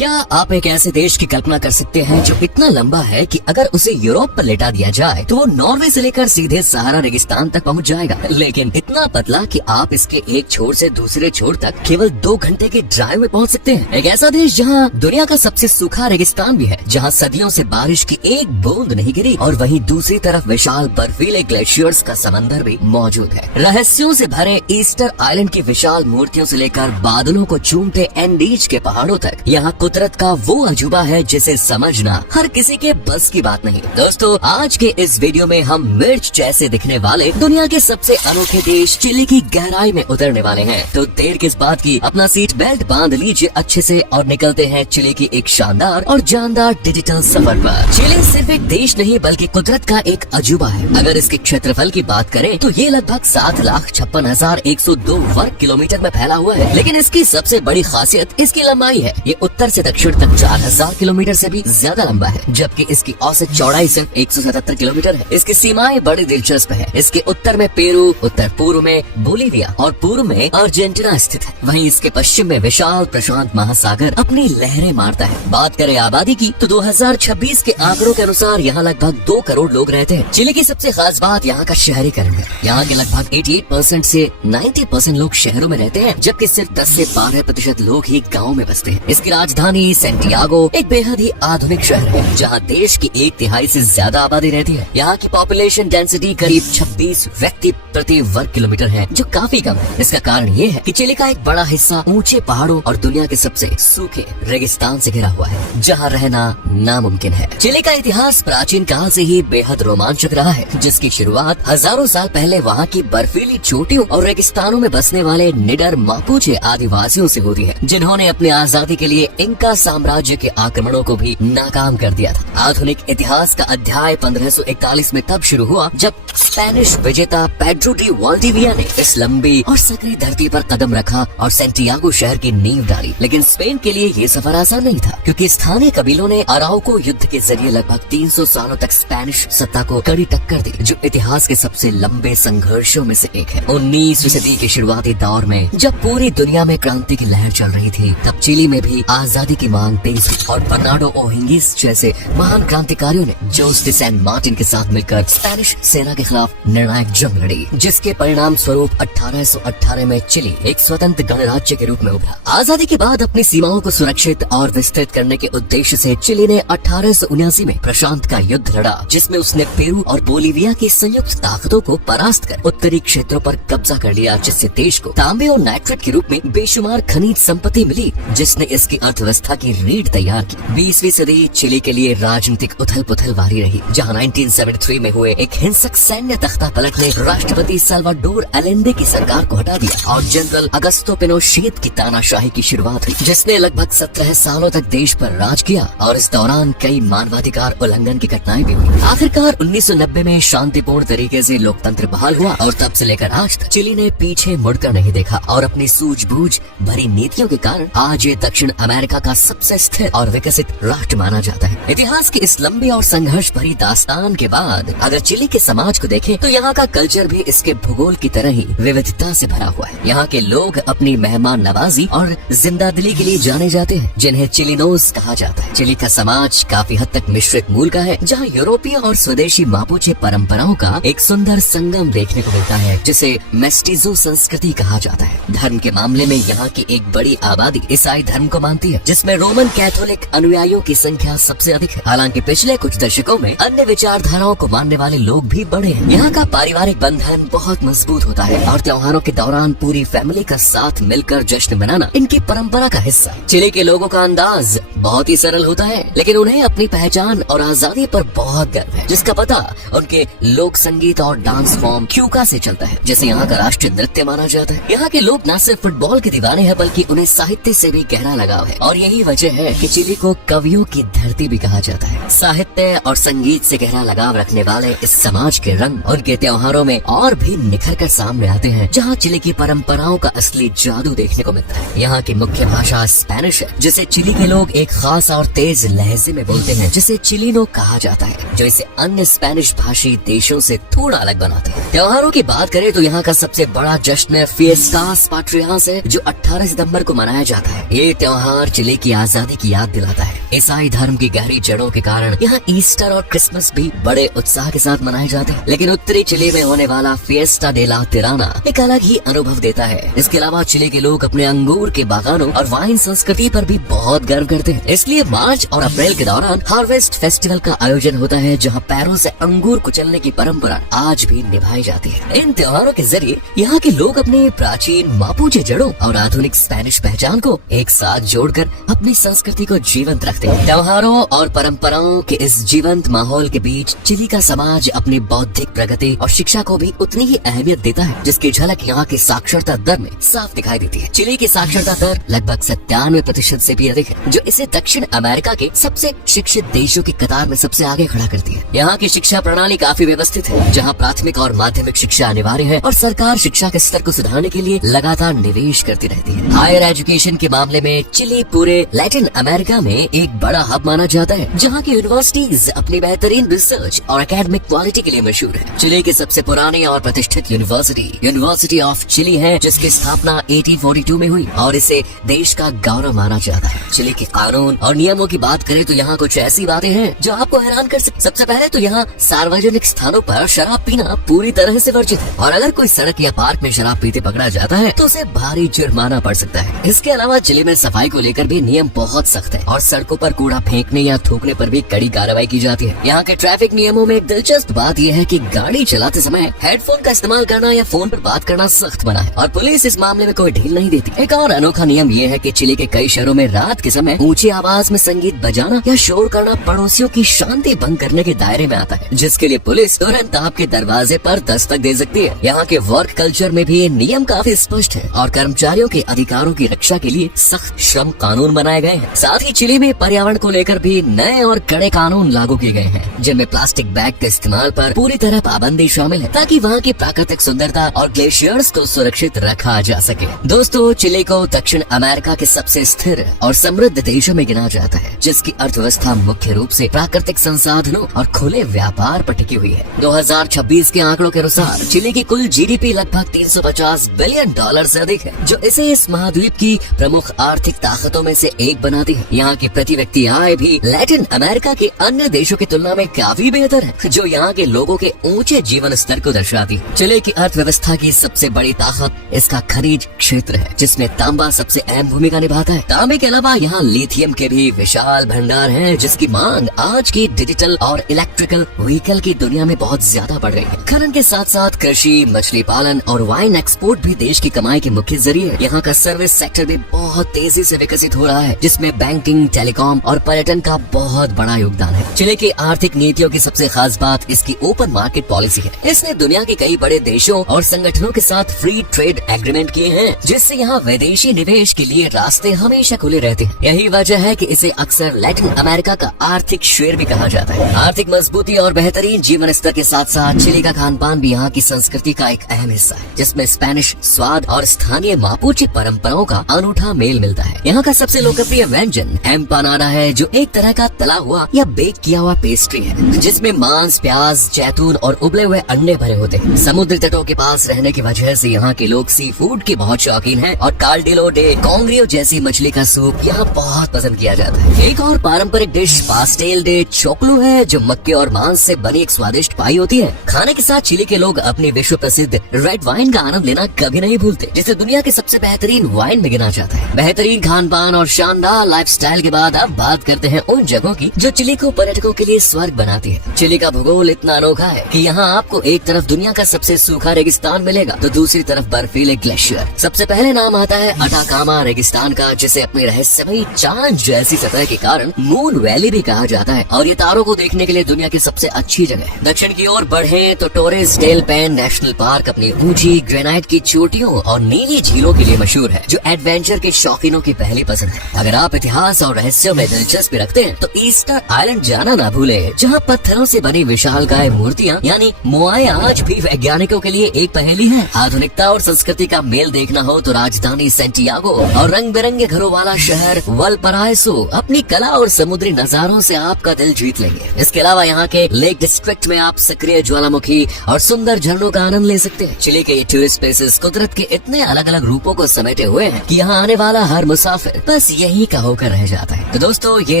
क्या आप एक ऐसे देश की कल्पना कर सकते हैं जो इतना लंबा है कि अगर उसे यूरोप पर लेटा दिया जाए तो वो नॉर्वे से लेकर सीधे सहारा रेगिस्तान तक पहुंच जाएगा, लेकिन इतना पतला कि आप इसके एक छोर से दूसरे छोर तक केवल 2 घंटे के ड्राइव में पहुंच सकते हैं। एक ऐसा देश जहां दुनिया का सबसे सूखा रेगिस्तान भी है, जहां सदियों से बारिश की एक बूंद नहीं गिरी, और वहीं दूसरी तरफ विशाल बर्फीले ग्लेशियर्स का समंदर भी मौजूद है। रहस्यों से भरे ईस्टर आइलैंड की विशाल मूर्तियों से लेकर बादलों को चूमते एंडीज के पहाड़ों तक, यहाँ कुदरत का वो अजूबा है जिसे समझना हर किसी के बस की बात नहीं। दोस्तों, आज के इस वीडियो में हम मिर्च जैसे दिखने वाले दुनिया के सबसे अनोखे देश चिली की गहराई में उतरने वाले हैं। तो देर किस बात की, अपना सीट बेल्ट बांध लीजिए अच्छे से और निकलते हैं चिली की एक शानदार और जानदार डिजिटल सफर पर। चिली सिर्फ एक देश नहीं बल्कि कुदरत का एक अजूबा है। अगर इसके क्षेत्रफल की बात करें तो ये लगभग 7,56,102 वर्ग किलोमीटर में फैला हुआ है, लेकिन इसकी सबसे बड़ी खासियत इसकी लंबाई है। ये उत्तर से दक्षिण तक 4,000 किलोमीटर से भी ज्यादा लंबा है, जबकि इसकी औसत चौड़ाई सिर्फ 177 किलोमीटर है। इसकी सीमाएं बड़ी दिलचस्प है। इसके उत्तर में पेरू, उत्तर पूर्व में बोलीविया और पूर्व में अर्जेंटीना स्थित है। वहीं इसके पश्चिम में विशाल प्रशांत महासागर अपनी लहरें मारता है। बात करें आबादी की तो 2026 के आंकड़ों के अनुसार यहाँ लगभग 2 करोड़ लोग रहते हैं। चिली की सबसे खास बात यहाँ का शहरीकरण है। यहाँ के लगभग 88% से 90% लोग शहरों में रहते हैं, जबकि सिर्फ 10 से 12% लोग ही गाँव में बसते हैं। इसकी राजधानी सेंटियागो एक बेहद ही आधुनिक शहर है, जहां देश की 1/3 से ज्यादा आबादी रहती है। यहाँ की पॉपुलेशन डेंसिटी करीब 26 व्यक्ति प्रति वर्ग किलोमीटर है, जो काफी कम है। इसका कारण ये है कि चिली का एक बड़ा हिस्सा ऊंचे पहाड़ों और दुनिया के सबसे सूखे रेगिस्तान से घिरा हुआ है, जहाँ रहना नामुमकिन है। चिली का इतिहास प्राचीन काल से ही बेहद रोमांचक रहा है, जिसकी शुरुआत हजारों साल पहले वहाँ की बर्फीली चोटियों और रेगिस्तानों में बसने वाले निडर मापुचे आदिवासियों से होती है, जिन्होंने अपनी आजादी के लिए इंका साम्राज्य के आक्रमणों को भी नाकाम कर दिया था। आधुनिक इतिहास का अध्याय 1541 में तब शुरू हुआ जब स्पेनिश विजेता पेड्रो डी वाल्डिविया ने इस लंबी और सकरी धरती पर कदम रखा और सेंटियागो शहर की नींव डाली। लेकिन स्पेन के लिए ये सफर आसान नहीं था, क्योंकि स्थानीय कबीलों ने अराउको युद्ध के जरिए लगभग 300 सालों तक स्पेनिश सत्ता को कड़ी टक्कर दी, जो इतिहास के सबसे लंबे संघर्षों में से एक है। 19वीं सदी के शुरुआती दौर में जब पूरी दुनिया में क्रांति की लहर चल रही थी, तब चिली में भी आजादी की मांग तेज हुई और बर्नार्डो ओहिंगिस जैसे महान क्रांतिकारियों ने जोस डी सैन मार्टिन के साथ मिलकर स्पेनिश सेना के खिलाफ निर्णायक जंग लड़ी, जिसके परिणाम स्वरूप 1818 में चिली एक स्वतंत्र गणराज्य के रूप में उभरा। आजादी के बाद अपनी सीमाओं को सुरक्षित और विस्तृत करने के उद्देश्य से चिली ने 1879 में प्रशांत का युद्ध लड़ा, जिसमें उसने पेरू और बोलीविया की संयुक्त ताकतों को परास्त कर उत्तरी क्षेत्रों पर कब्जा कर लिया, जिससे देश को तांबे और नाइट्रेट के रूप में बेशुमार खनिज संपत्ति मिली, जिसने इसकी अर्थव्यवस्था की रीढ़ तैयार की। 20वीं सदी चिली के लिए राजनीतिक उथल पुथल वाली रही, जहां 1973 में हुए एक हिंसक सैन्य तख्ता पलट ने राष्ट्रपति साल्वाडोर अलेंडे की सरकार को हटा दिया और जनरल अगस्तो पिनोशेट की तानाशाही की शुरुआत हुई, जिसने लगभग 17 सालों तक देश पर राज किया और इस दौरान कई मानवाधिकार उल्लंघन की घटनाएं भी हुई। आखिरकार 1990 में शांतिपूर्ण तरीके से लोकतंत्र बहाल हुआ और तब से लेकर आज तक चिली ने पीछे मुड़कर नहीं देखा और अपनी सूझबूझ भरी नीतियों के कारण आज ये दक्षिण अमेरिका का सबसे स्थिर और विकसित राष्ट्र माना जाता है। इतिहास की इस लंबी और संघर्ष भरी दास्तान के बाद अगर चिली के समाज को देखें तो यहाँ का कल्चर भी इसके भूगोल की तरह ही विविधता से भरा हुआ है। यहाँ के लोग अपनी मेहमान नवाजी और जिंदा दिली के लिए जाने जाते हैं, जिन्हें चिलिनोस कहा जाता है। चिली का समाज काफी हद तक मिश्रित मूल का है, जहाँ यूरोपीय और स्वदेशी मापुचे परंपराओं का एक सुंदर संगम देखने को मिलता है, जिसे मेस्टिजो संस्कृति कहा जाता है। धर्म के मामले में यहाँ की एक बड़ी आबादी ईसाई धर्म को मानती है, जिसमें रोमन कैथोलिक अनुयायियों की संख्या सबसे अधिक है। हालांकि पिछले कुछ दशकों में अन्य विचारधाराओं को मानने वाले लोग भी बढ़े हैं। यहाँ का पारिवारिक बंधन बहुत मजबूत होता है और त्योहारों के दौरान पूरी फैमिली का साथ मिलकर जश्न मनाना इनकी परंपरा का हिस्सा है। चिली के लोगों का अंदाज बहुत ही सरल होता है, लेकिन उन्हें अपनी पहचान और आजादी पर बहुत गर्व है, जिसका पता उनके लोक संगीत और डांस फॉर्म क्यूका से चलता है, जिसे यहाँ का राष्ट्रीय नृत्य माना जाता है। यहाँ के लोग न सिर्फ फुटबॉल के दीवाने हैं, बल्कि उन्हें साहित्य से भी गहरा लगाव है और यही वजह है कि चिली को कवियों की धरती भी कहा जाता है। साहित्य और संगीत से गहरा लगाव रखने वाले इस समाज के रंग उनके त्योहारों में और भी निखर कर सामने आते हैं, जहाँ चिली की परंपराओं का असली जादू देखने को मिलता है। यहाँ की मुख्य भाषा स्पेनिश है, जिसे चिली के लोग एक खास और तेज लहजे में बोलते हैं, जिसे चिलिनो कहा जाता है, जो इसे अन्य स्पेनिश भाषी देशों से थोड़ा अलग बनाते हैं। त्योहारों की बात करें तो यहाँ का सबसे बड़ा जश्न फिएस्टास पाट्रियास है, जो 18 सितंबर को मनाया जाता है। ये त्योहार चिली चिली की आजादी की याद दिलाता है। ईसाई धर्म की गहरी जड़ों के कारण यहाँ ईस्टर और क्रिसमस भी बड़े उत्साह के साथ मनाए जाते हैं। लेकिन उत्तरी चिली में होने वाला फिएस्टा डे ला तिराना एक अलग ही अनुभव देता है। इसके अलावा चिली के लोग अपने अंगूर के बागानों और वाइन संस्कृति पर भी बहुत गर्व करते हैं। इसलिए मार्च और अप्रैल के दौरान हार्वेस्ट फेस्टिवल का आयोजन होता है, जहाँ पैरों से अंगूर कुचलने की परंपरा आज भी निभाई जाती है। इन त्योहारों के जरिए यहाँ के लोग अपने प्राचीन मापुचे जड़ों और आधुनिक स्पेनिश पहचान को एक साथ जोड़कर अपनी संस्कृति को जीवंत रखते हैं। त्योहारों और परंपराओं के इस जीवंत माहौल के बीच चिली का समाज अपनी बौद्धिक प्रगति और शिक्षा को भी उतनी ही अहमियत देता है, जिसकी झलक यहाँ की साक्षरता दर में साफ दिखाई देती है। चिली की साक्षरता दर लगभग 97% से भी अधिक है, जो इसे दक्षिण अमेरिका के सबसे शिक्षित देशों की कतार में सबसे आगे खड़ा करती है। यहाँ की शिक्षा प्रणाली काफी व्यवस्थित है, जहाँ प्राथमिक और माध्यमिक शिक्षा अनिवार्य है और सरकार शिक्षा के स्तर को सुधारने के लिए लगातार निवेश करती रहती है। हायर एजुकेशन के मामले में चिली पूरे लैटिन अमेरिका में एक बड़ा हब माना जाता है, जहाँ की यूनिवर्सिटीज अपनी बेहतरीन रिसर्च और एकेडमिक क्वालिटी के लिए मशहूर है। चिली की सबसे पुरानी और प्रतिष्ठित यूनिवर्सिटी ऑफ चिली है, जिसकी स्थापना 1842 में हुई और इसे देश का गौरव माना जाता है। चिली के कानून और नियमों की बात करें तो यहाँ कुछ ऐसी बातें हैं जो आपको हैरान कर सकते। सबसे पहले तो यहाँ सार्वजनिक स्थानों पर शराब पीना पूरी तरह से वर्जित है और अगर कोई सड़क या पार्क में शराब पीते पकड़ा जाता है तो उसे भारी जुर्माना पड़ सकता है। इसके अलावा चिली में सफाई को लेकर भी नियम बहुत सख्त है और सड़कों पर कूड़ा फेंकने या थूकने पर भी कड़ी कार्रवाई की जाती है। यहाँ के ट्रैफिक नियमों में एक दिलचस्प बात यह है कि गाड़ी चलाते समय हेडफोन का इस्तेमाल करना या फोन पर बात करना सख्त मना है और पुलिस इस मामले में कोई ढील नहीं देती। एक और अनोखा नियम ये है कि चिली के कई शहरों में रात के समय ऊंची आवाज में संगीत बजाना या शोर करना पड़ोसियों की शांति भंग करने के दायरे में आता है, जिसके लिए पुलिस तुरंत आपके दरवाजे पर दस्तक दे सकती है। यहाँ के वर्क कल्चर में भी नियम काफी स्पष्ट है और कर्मचारियों के अधिकारों की रक्षा के लिए सख्त श्रम कानून बनाए गए हैं। साथ ही चिली में पर्यावरण को लेकर भी नए और कड़े कानून लागू किए गए हैं, जिनमें प्लास्टिक बैग के इस्तेमाल पर पूरी तरह पाबंदी शामिल है, ताकि वहाँ की प्राकृतिक सुंदरता और ग्लेशियर्स को सुरक्षित रखा जा सके। दोस्तों, चिली को दक्षिण अमेरिका के सबसे स्थिर और समृद्ध देशों में गिना जाता है, जिसकी अर्थव्यवस्था मुख्य रूप से प्राकृतिक संसाधनों और खुले व्यापार पर टिकी हुई है। 2026 के आंकड़ों के अनुसार चिली की कुल जीडीपी लगभग $350 बिलियन से अधिक है, जो इसे इस महाद्वीप की प्रमुख आर्थिक ताकतों में से एक बनाती है। यहाँ की प्रति व्यक्ति आय भी लैटिन अमेरिका के अन्य देशों की तुलना में काफी बेहतर है, जो यहाँ के लोगों के ऊंचे जीवन स्तर को दर्शाती है। चिली की अर्थव्यवस्था की सबसे बड़ी ताकत इसका खनिज क्षेत्र है, जिसमें तांबा सबसे अहम भूमिका निभाता है। तांबे के अलावा यहाँ लिथियम के भी विशाल भंडार हैं, जिसकी मांग आज की डिजिटल और इलेक्ट्रिकल व्हीकल की दुनिया में बहुत ज्यादा बढ़ रही है। खनन के साथ साथ कृषि, मछली पालन और वाइन एक्सपोर्ट भी देश की कमाई के मुख्य जरिए है। यहाँ का सर्विस सेक्टर भी बहुत तेजी से विकसित हो रहा है, जिसमें बैंकिंग, टेलीकॉम और पर्यटन का बहुत बड़ा योगदान है। चिली की आर्थिक नीतियों की सबसे खास बात इसकी ओपन मार्केट पॉलिसी है। इसने दुनिया के कई बड़े देशों और संगठनों के साथ फ्री ट्रेड एग्रीमेंट किए हैं, जिससे यहाँ विदेशी निवेश के लिए रास्ते हमेशा खुले रहते हैं। यही वजह है कि इसे अक्सर लैटिन अमेरिका का आर्थिक शेर भी कहा जाता है। आर्थिक मजबूती और बेहतरीन जीवन स्तर के साथ साथ चिली का खान पान भी यहाँ की संस्कृति का एक अहम हिस्सा है, जिसमें स्पेनिश स्वाद और स्थानीय मापुचे परंपराओं का अनूठा मेल मिलता है। यहाँ का सबसे लोकप्रिय व्यंजन एम्पानाडा है, जो एक तरह का तला हुआ या बेक किया हुआ पेस्ट्री है, जिसमें मांस, प्याज, जैतून और उबले हुए अंडे भरे होते हैं। समुद्री तटों के पास रहने की वजह से यहाँ के लोग सी फूड के बहुत शौकीन हैं और काल्डिलो डे कॉन्ग्रियो जैसी मछली का सूप यहाँ बहुत पसंद किया जाता है। एक और पारंपरिक डिश पास्टेल डे चोकलू है, जो मक्के और मांस से बनी एक स्वादिष्ट पाई होती है। खाने के साथ चिली के लोग अपनी विश्व प्रसिद्ध रेड वाइन का आनंद लेना कभी नहीं भूलते, जिसे दुनिया के सबसे बेहतरीन वाइन में गिना जाता है। बेहतरीन खान पान और शानदार लाइफस्टाइल के बाद अब बात करते हैं उन जगहों की जो चिली को पर्यटकों के लिए स्वर्ग बनाती है। चिली का भूगोल इतना अनोखा है कि यहाँ आपको एक तरफ दुनिया का सबसे सूखा रेगिस्तान मिलेगा तो दूसरी तरफ बर्फीले ग्लेशियर। सबसे पहले नाम आता है अटाकामा रेगिस्तान का, जिसे अपनी रहस्यमयी चांद जैसी सतह के कारण मून वैली भी कहा जाता है और ये तारों को देखने के लिए दुनिया की सबसे अच्छी जगह है। दक्षिण की ओर बढ़े तो Torres del Paine National Park अपनी ऊंची ग्रेनाइट की चोटियों और नीली झीलों के लिए मशहूर है, जो एडवेंचर के शौकीनों की पहली पसंद है। अगर आप इतिहास और रहस्य रहस्यों में दिलचस्पी रखते हैं तो ईस्टर आइलैंड जाना ना भूले, जहाँ पत्थरों से बनी विशालकाय मूर्तियाँ यानी मोआए आज भी वैज्ञानिकों के लिए एक पहेली है। आधुनिकता और संस्कृति का मेल देखना हो तो राजधानी सेंटियागो और रंग बिरंगे घरों वाला शहर वलपराइसो अपनी कला और समुद्री नजारों से आपका दिल जीत लेंगे। इसके अलावा यहाँ के लेक डिस्ट्रिक्ट में आप सक्रिय ज्वालामुखी और सुंदर झरनों का आनंद ले सकते हैं। चिली के ये टूरिस्ट प्लेसेस कुदरत के इतने अलग अलग रूपों को समेटे हुए हैं कि यहाँ आने वाला हर मुसाफिर बस यही का होकर रह जाता है। तो दोस्तों, ये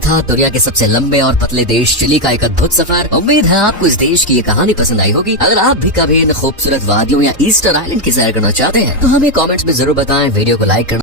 था दुनिया के सबसे लंबे और पतले देश चिली का एक अद्भुत सफर। उम्मीद है आपको इस देश की ये कहानी पसंद आई होगी। अगर आप भी कभी इन खूबसूरत वादियों या ईस्टर आइलैंड की सैर करना चाहते हैं तो हमें कमेंट्स में जरूर बताएं। वीडियो को लाइक करना